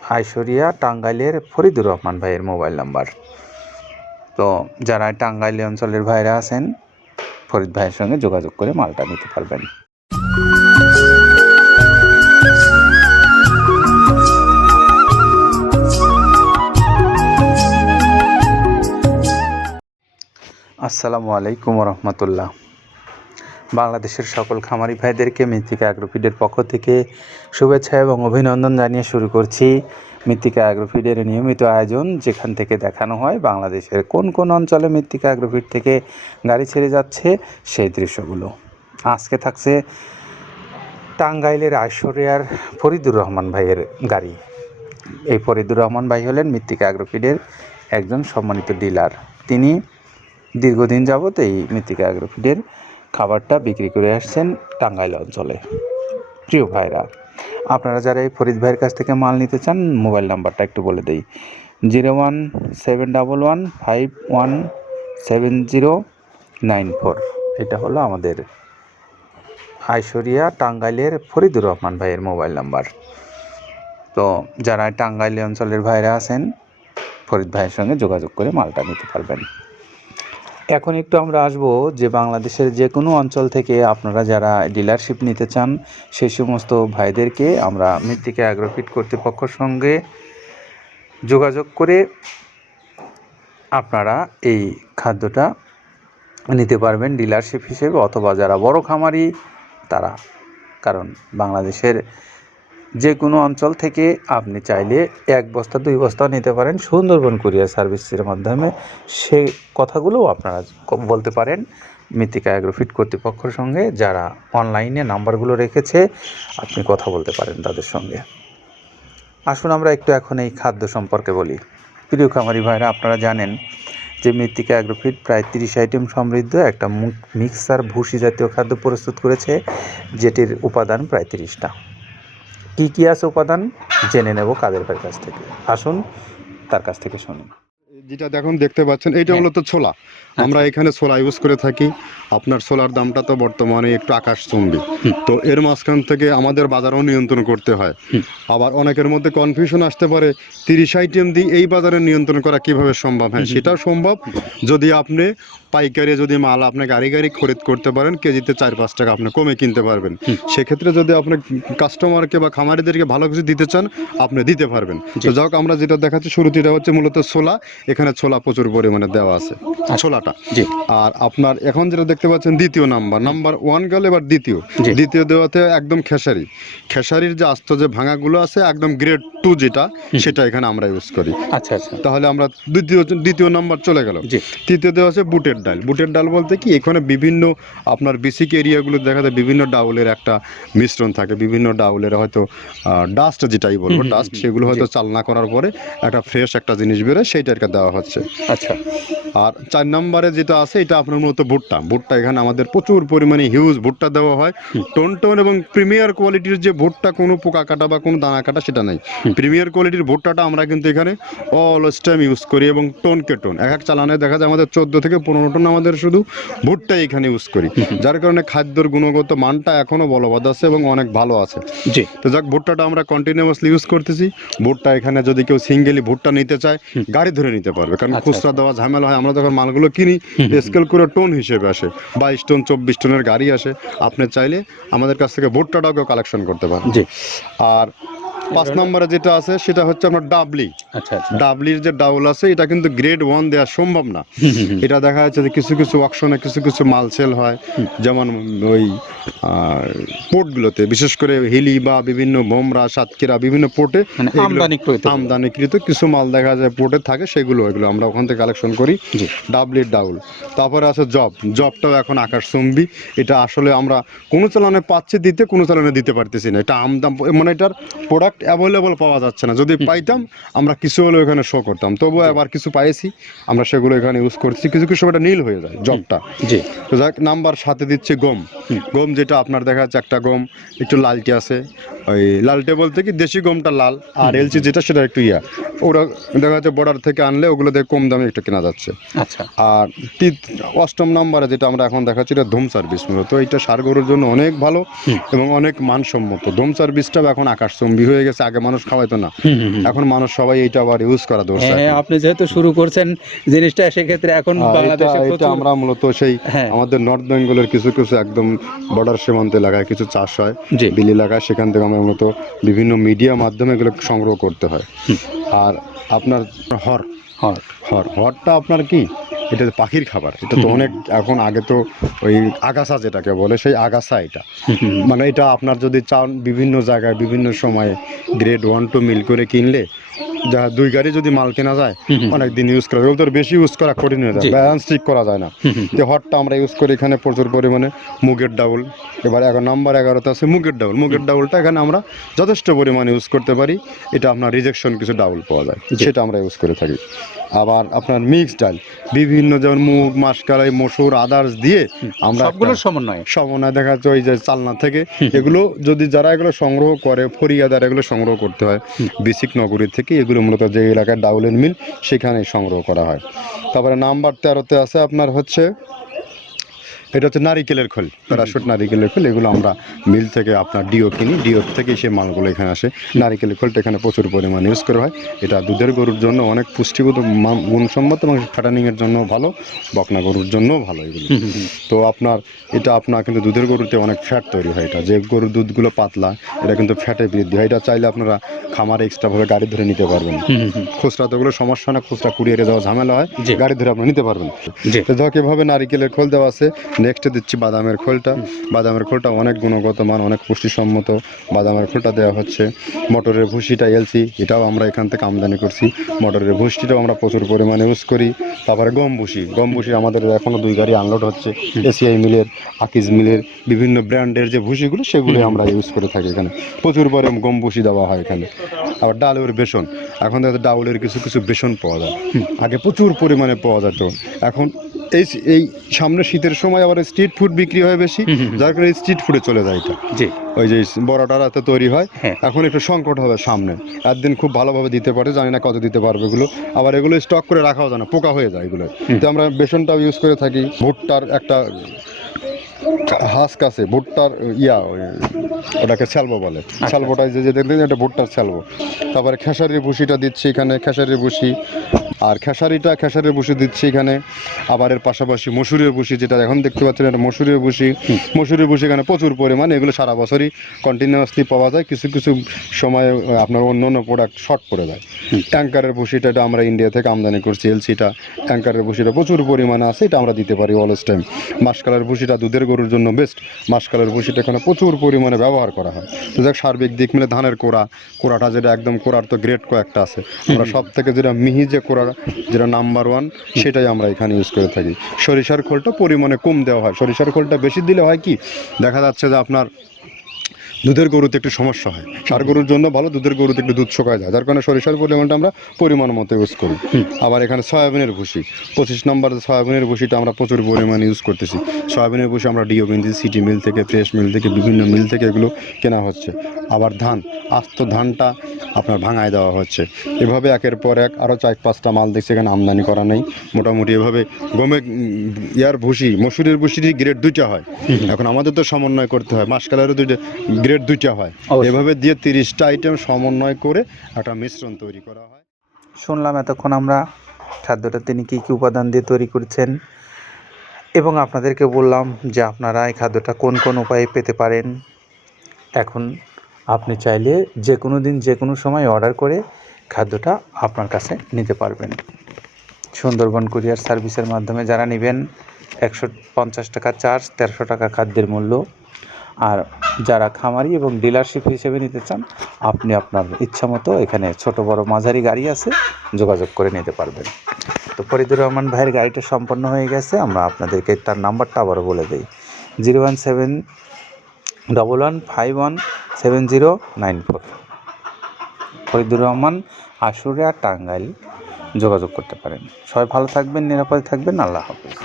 আইশ্বরিয়া টাঙ্গাইলের ফরিদুর রহমান ভাইয়ের mobile number. তো যারা টাঙ্গাইল অঞ্চলের ভাইরা আছেন ফরিদ ভাইয়ের সঙ্গে যোগাযোগ করে মালটা নিতে পারবেন। আসসালামু আলাইকুম রহমতুল্লাহ। বাংলাদেশের সকল খামারি ভাইদেরকে মৃত্তিকা অ্যাগ্রোফিডের পক্ষ থেকে শুভেচ্ছা এবং অভিনন্দন জানিয়ে শুরু করছি মৃত্তিকা অ্যাগ্রোফিডের নিয়মিত আয়োজন, যেখান থেকে দেখানো হয় বাংলাদেশের কোন কোন অঞ্চলে মৃত্তিকা অ্যাগ্রোফিড থেকে গাড়ি ছেড়ে যাচ্ছে সেই দৃশ্যগুলো। আজকে থাকছে টাঙ্গাইলের আইশ্বরিয়ার ফরিদুর রহমান ভাইয়ের গাড়ি। এই ফরিদুর রহমান ভাই হলেন মৃত্তিকা অ্যাগ্রোফিডের একজন সম্মানিত ডিলার। তিনি দীর্ঘদিন যাবৎ এই মৃত্তিকা অ্যাগ্রোফিডের খাবারটা বিক্রি করে আসছেন টাঙ্গাইল অঞ্চলে। প্রিয় ভাইরা, আপনারা যারা এই ফরিদ ভাইয়ের কাছ থেকে মাল নিতে চান, মোবাইল নাম্বারটা একটু বলে দিই, 01711517094। এটা হলো আমাদের আইশ্বরিয়া টাঙ্গাইলের ফরিদুর রহমান ভাইয়ের মোবাইল নাম্বার। তো যারা টাঙ্গাইল অঞ্চলের ভাইরা আছেন ফরিদ ভাইয়ের সঙ্গে যোগাযোগ করে মালটা নিতে পারবেন। এখন একটু আমরা আসব যে বাংলাদেশের যে কোনো অঞ্চল থেকে আপনারা যারা ডিলারশিপ নিতে চান সেই সমস্ত ভাইদেরকে আমরা মৃত্তিকা অ্যাগ্রোফিড কর্তৃপক্ষের সঙ্গে যোগাযোগ করে আপনারা এই খাদ্যটা নিতে পারবেন ডিলারশিপ হিসেবে, অথবা যারা বড় খামারি তারা, কারণ বাংলাদেশের যে কোনো অঞ্চল থেকে আপনি চাইলে 1 বস্তা 2 বস্তা নিতে পারেন সুন্দরবন কুরিয়ার সার্ভিসের মাধ্যমে। সেই কথাগুলোও আপনারা বলতে পারেন মৃত্তিকা অ্যাগ্রোফিড কর্তৃপক্ষের সঙ্গে, যারা অনলাইনে নাম্বারগুলো রেখেছে আপনি কথা বলতে পারেন তাদের সঙ্গে। আসুন আমরা একটু এখন এই খাদ্য সম্পর্কে বলি। প্রিয় খামারি ভাইরা, আপনারা জানেন যে মৃত্তিকা অ্যাগ্রোফিড প্রায় 30 আইটেম সমৃদ্ধ একটা মিক্সার ভুসি জাতীয় খাদ্য প্রস্তুত করেছে, যেটির উপাদান প্রায় 30টা। কী কী আছে উপাদান জেনে নেব কাদের ভাইয়ের কাছ থেকে। আসুন তার কাছ থেকে শুনুন। যেটা দেখতে পাচ্ছেন এইটা হলো তো ছোলা। আমরা এখানে ছোলা ইউজ করে থাকি। আপনার ছোলার দামটা তো বর্তমানে একটু আকাশচুম্বী, তো এর মাঝখান থেকে আমাদের বাজারও নিয়ন্ত্রণ করতে হয়। আবার অনেকের মধ্যে কনফিউশন আসতে পারে 30 আইটেম দিয়ে এই বাজারে নিয়ন্ত্রণ করা কিভাবে সম্ভব। হ্যাঁ, সেটাও সম্ভব যদি আপনি পাইকারি যদি মাল আপনি গাড়ি খরিদ করতে পারেন, কেজিতে 4-5 টাকা আপনি কমে কিনতে পারবেন। সেক্ষেত্রে যদি আপনি কাস্টমারকে বা খামারিদেরকে ভালো কিছু দিতে চান আপনি দিতে পারবেন। তো যাক, আমরা যেটা দেখাচ্ছি শুরুতে এটা হচ্ছে মূলত ছোলা। এখানে ছোলা প্রচুর পরিমাণে দেওয়া আছে ছোলাটা। আর আপনার এখন যেটা দেখতে পাচ্ছেন দ্বিতীয় নাম্বার 1 গেল, এবার দ্বিতীয় দেওয়াতে একদম খেসারির যে আস্ত যে ভাঙাগুলো আছে একদম গ্রেড 2 যেটা, সেটা এখানে আমরা ইউজ করি। আচ্ছা আচ্ছা, তাহলে আমরা দ্বিতীয় নাম্বার চলে গেল। তৃতীয় দেওয়া আছে বুটের ডাল বলতে কি, এখানে বিভিন্ন আপনার বেসিক এরিয়াগুলো দেখা যায় বিভিন্ন ডাউলের একটা মিশ্রণ থাকে, বিভিন্ন ডাউলের হয়তো ডাস্ট যেটাই বলবো ডাস্ট, সেগুলো হয়তো চালনা করার পরে একটা ফ্রেশ একটা জিনিস বেরোয়, সেইটাকে দেওয়া হচ্ছে। আচ্ছা, আর 4 নম্বরে যেটা আছে এটা আপনার মূলত ভুট্টা এখানে আমাদের প্রচুর পরিমাণে হিউজ ভুট্টা দেওয়া হয়। টোন এবং প্রিমিয়ার কোয়ালিটির যে ভুট্টা, কোনো পোকা কাটা বা কোনো দানা কাটা সেটা নাই। প্রিমিয়ার কোয়ালিটির ভুট্টাটা আমরা কিন্তু এখানে অলওয়েজ টাইম ইউজ করি, এবং টোন এক চালানে দেখা যায় আমাদের 14 থেকে 15 টন আমাদের শুধু ভুট্টাই এখানে ইউজ করি, যার কারণে খাদ্যর গুণগত মানটা এখনো বলবৎ আছে এবং অনেক ভালো আছে। জি, তো যাক, ভুট্টাটা আমরা কন্টিনিউয়াসলি ইউজ করতেছি। ভুট্টা এখানে যদি কেউ সিঙ্গেলি ভুট্টা নিতে চায় গাড়ি ধরে নিতে পারবে, কারণ খুচরা দেওয়া ঝামেলা হয়। আমরা যখন মালগুলো কিনি স্কেল করে টোন হিসেবে আসে, 22 টন 24 টনের গাড়ি আসে। আপনি চাইলে আমাদের কাছ থেকে ভুট্টাটাও কেউ কালেকশন করতে পারেন। আর 5 নম্বরে যেটা আছে সেটা হচ্ছে আপনার ডাবলি। ডাবলির যে ডাউল আছে এটা কিন্তু গ্রেড 1 দেওয়া সম্ভব না। এটা দেখা যাচ্ছে যে কিছু অকশনে কিছু মাল সেল হয়, যেমন ওই পোর্টগুলোতে, বিশেষ করে হিলি বা বিভিন্ন বোমরা সাতক্ষীরা বিভিন্ন পোর্টে আমদানিকৃত কিছু মাল দেখা যায় পোর্টে থাকে, এগুলো আমরা ওখান থেকে কালেকশন করি। ডাবলির ডাউল। তারপরে আছে জবটাও এখন আকাশচুম্বী। এটা আসলে আমরা কোনো চালানে পাচ্ছি দিতে, কোনো চালানে দিতে পারতেছি না। এটা আমদাম, মানে এটার প্রোডাক্ট অ্যাভেলেবল পাওয়া যাচ্ছে না। যদি পাইতাম আমরা কিছু হলেও এখানে শো করতাম, তবুও আবার কিছু পাইছি আমরা, সেগুলো এখানে ইউজ করছি। কিছু এটা নীল হয়ে যায় জবটা। তো যাক, নাম্বার 7 দিচ্ছে গম, যেটা আপনার দেখা যাচ্ছে একটা গম একটু লালটে আছে। ওই লালটে বলতে কি, দেশি গমটা লাল, আর এলচি যেটা সেটা একটু ওরা দেখা যাচ্ছে বর্ডার থেকে আনলে ওগুলো দিয়ে কম দামে একটু কেনা যাচ্ছে। আচ্ছা, আর 8ম নাম্বারে যেটা আমরা এখন দেখাচ্ছি এটা ধুম সার্ভিস। মূলত এটা ষাঁড় গরুর জন্য অনেক ভালো এবং অনেক মানসম্মত। ধুম সার্ভিসটাও এখন আকাশচুম্বী হয়ে গেছে। গেছে, আগে মানুষ খাওয়াইতো না, এখন মানুষ সবাই এইটা আবার ইউজ করা ধরছে। হ্যাঁ, আপনি যেহেতু শুরু করছেন জিনিসটা, সেক্ষেত্রে এখন বাংলাদেশে এটা প্রচুর আমরা মূলত সেই হ্যাঁ আমাদের নর্থ বেঙ্গলের কিছু কিছু একদম বর্ডার সীমান্ত এলাকায় কিছু চাষ হয়, জি বিল এলাকায়, সেখান থেকে আমরা মূলত বিভিন্ন মিডিয়া মাধ্যমে এগুলো সংগ্রহ করতে হয়। আর আপনার হর হ্যাঁ হরটা আপনার কি, এটা তো পাখির খাবার, এটা তো অনেক এখন, আগে তো ওই আগাছা যেটাকে বলে সেই আগাছা, এটা মানে এটা আপনার যদি চান বিভিন্ন জায়গায় বিভিন্ন সময়ে গ্রেড 1 2 মিল করে কিনলে যা 2 গাড়ি যদি মাল কেনা যায় অনেক দিন ইউজ করা, ওগুলো তো বেশি ইউজ করা কঠিন হয়ে যায়, জি। ব্যালেন্স ঠিক করা যায় না। তো হটটা আমরা ইউজ করি এখানে প্রচুর পরিমাণে মুগের ডাউল। এবার নাম্বার 11তে আছে মুগের ডাউল। মুগের ডাউলটা এখানে আমরা যথেষ্ট পরিমাণে ইউজ করতে পারি, এটা আপনার রিজেকশন কিছু ডাউল পাওয়া যায়, জি। সেটা আমরা ইউজ করে থাকি। আবার আপনার মিক্স ডাল বিভিন্ন, যেমন মুগ, মাসকলাই, মসুর, আদার্স দিয়ে আমরা সবগুলোর সমন্বয় সমন্বয় দেখা যাচ্ছে ওই যে চালনা থেকে, এগুলো যদি যারা এগুলো সংগ্রহ করে, ফরিয়াদার এগুলো সংগ্রহ করতে হয় বেসিক নগরী থেকে, এগুলো মূলত যে এলাকার ডাউলের মিল সেখানেই সংগ্রহ করা হয়। তারপরে নাম্বার 13তে আছে আপনার হচ্ছে, এটা হচ্ছে নারিকেলের খোল, প্যারাশুট নারিকেলের খোল, এগুলো আমরা মিল থেকে আপনার ডিও কিনি, ডিও থেকে সেই মালগুলো এখানে আসে। নারিকেলের খোলটা এখানে প্রচুর পরিমাণে ইউজ করা হয়, এটা দুধের গরুর জন্য অনেক পুষ্টিগত গুণসম্মত এবং ফ্যাটানিংয়ের জন্য ভালো, বকনা গরুর জন্যও ভালো এগুলো। তো আপনার এটা আপনার কিন্তু দুধের গরুতে অনেক ফ্যাট তৈরি হয়, এটা যে গরুর দুধগুলো পাতলা এটা কিন্তু ফ্যাটে বৃদ্ধি হয়, এটা চাইলে আপনারা খামারে এক্সট্রাভাবে গাড়ি ধরে নিতে পারবেন। খুচরা তো ওগুলো সমস্যা না, খুচরা কুরিয়ারে যাওয়া ঝামেলা হয়, জি। গাড়ি ধরে আপনি নিতে পারবেন। জি তো দেখো এভাবে নারিকেলের খোল দেওয়া আছে। নেক্সটে দিচ্ছি বাদামের খোলটা। বাদামের খোলটা অনেক গুণগত মান, অনেক পুষ্টিসম্মত বাদামের খোলটা দেওয়া হচ্ছে। মটরের ভুসিটা এলসি, এটাও আমরা এখান থেকে আমদানি করছি, মটরের ভুসিটাও আমরা প্রচুর পরিমাণে ইউজ করি। তারপরে গম ভুসি আমাদের এখনও 2 গাড়ি আনলোড হচ্ছে, এসিআই মিলের, আকিজ মিলের বিভিন্ন ব্র্যান্ডের যে ভুসিগুলো সেগুলো আমরা ইউজ করে থাকি এখানে, প্রচুর পরিমাণ গম ভুসি দেওয়া হয় এখানে। আবার ডালের বেসন, এখন দেখা ডাউলের কিছু কিছু বেসন পাওয়া যায়, আগে প্রচুর পরিমাণে পাওয়া যেত, এখন এই সামনে শীতের সময় আবার স্ট্রিট ফুড বিক্রি হয় বেশি, যার কারণে স্ট্রিট ফুডে চলে যায় এটা। জি ওই যে বড়াটা রাতে তৈরি হয়, হ্যাঁ। এখন একটু সংকট হবে সামনে, একদিন খুব ভালোভাবে দিতে পারে, জানি না কত দিতে পারবে এগুলো, আবার এগুলো স্টক করে রাখাও যায় না, পোকা হয়ে যায় এগুলো। তো আমরা বেসনটাও ইউজ করে থাকি। ভুট্টার একটা হাস্ক আছে, ভুট্টার ওটাকে স্যালবো বলে, স্যালবোটাই যে দেখবেন এটা ভুট্টার স্যালবো। তারপরে খেসারির ভুসিটা দিচ্ছি এখানে, খেসারির ভুসি, আর খেসারির ভুসি দিচ্ছি এখানে। আবার এর পাশাপাশি মসুরের ভুসি, যেটা এখন দেখতে পাচ্ছেন এটা মসুরের ভুসি এখানে প্রচুর পরিমাণে, এগুলো সারা বছরই কন্টিনিউয়াসলি পাওয়া যায়, কিছু কিছু সময় আপনার অন্য অন্য প্রোডাক্ট শর্ট পড়ে যায়। ট্যাঙ্কারের ভুসিটা এটা আমরা ইন্ডিয়া থেকে আমদানি করছি, এলসিটা ট্যাঙ্কারের ভুসিটা প্রচুর পরিমাণে আছে, এটা আমরা দিতে পারি অলওয়েজ টাইম। মাসকালের ভুসিটা দুধের গরুর জন্য বেস্ট, মাসকালের ভুসিটা এখানে প্রচুর পরিমাণে ব্যবহার করা হয়। তো দেখ সার্বিক দিক মিলে ধানের কোড়াটা যেটা একদম কোড়ার তো গ্রেড কয়েকটা আছে, আমরা সব থেকে যেটা মিহি যে কোড়া, যেটা নাম্বার 1, সেটাই আমরা এখানে ইউজ করে থাকি। সরিষার খোলটা পরিমাণে কম দেওয়া হয়, সরিষার খোলটা বেশি দিলে হয় কি, দেখা যাচ্ছে যে আপনার দুধের গরুতে একটু সমস্যা হয়, ষাঁড় গরুর জন্য ভালো, দুধের গরুতে একটু দুধ শুকায় যায়, যার কারণে সরিষার পরিমাণটা আমরা পরিমাণ মতো ইউজ করি। আবার এখানে সয়াবিনের ভুসি 25 নম্বর সয়াবিনের ভুসিটা আমরা প্রচুর পরিমাণে ইউজ করতেছি। সয়াবিনের ভুসি আমরা ডিও কিনছি সিটি মিল থেকে, ফ্রেশ মিল থেকে, বিভিন্ন মিল থেকে এগুলো কেনা হচ্ছে। আবার আস্ত ধানটা আপনার ভাঙায় দেওয়া হচ্ছে। এভাবে একের পর এক আরও 4-5টা মাল দেখছি এখানে আমদানি করা নেই। মোটামুটি এভাবে মসুরের ভুসির গ্রেড 2টা হয়, এখন আমাদের তো সমন্বয় করতে হয়, মাসকালেরও গ্রেড 2টা হয়, এভাবে দিয়ে 30টা আইটেম সমন্বয় করে একটা মিশ্রণ তৈরি করা হয়। শুনলাম এতক্ষণ আমরা খাদ্যটা তিনি কী কী উপাদান দিয়ে তৈরি করছেন, এবং আপনাদেরকে বললাম যে আপনারা এই খাদ্যটা কোন কোন উপায়ে পেতে পারেন। এখন আপনি চাইলে যে কোনো দিন যে কোনো সময় অর্ডার করে খাদ্যটা আপনার কাছে নিতে পারবেন। সুন্দরবন কুরিয়ার সার্ভিসের মাধ্যমে যারা নেবেন 150 টাকা চার্জ, 1300 টাকা খাদ্যের মূল্য। আর যারা খামারি এবং ডিলারশিপ হিসেবে নিতে চান, আপনি আপনার ইচ্ছা মতো এখানে ছোট বড় মাঝারি গাড়ি আছে, যোগাযোগ করে নিতে পারবেন। তো ফরিদুর রহমান ভাইয়ের গাড়িটা সম্পন্ন হয়ে গেছে, আমরা আপনাদেরকে তার নাম্বারটা আবারও বলে দিই, 01711517094। ফরিদুর রহমান, আশুলিয়া, টাঙ্গাইল, যোগাযোগ করতে পারেন। সবাই ভালো থাকবেন, নিরাপদে থাকবেন। আল্লাহ হাফেজ।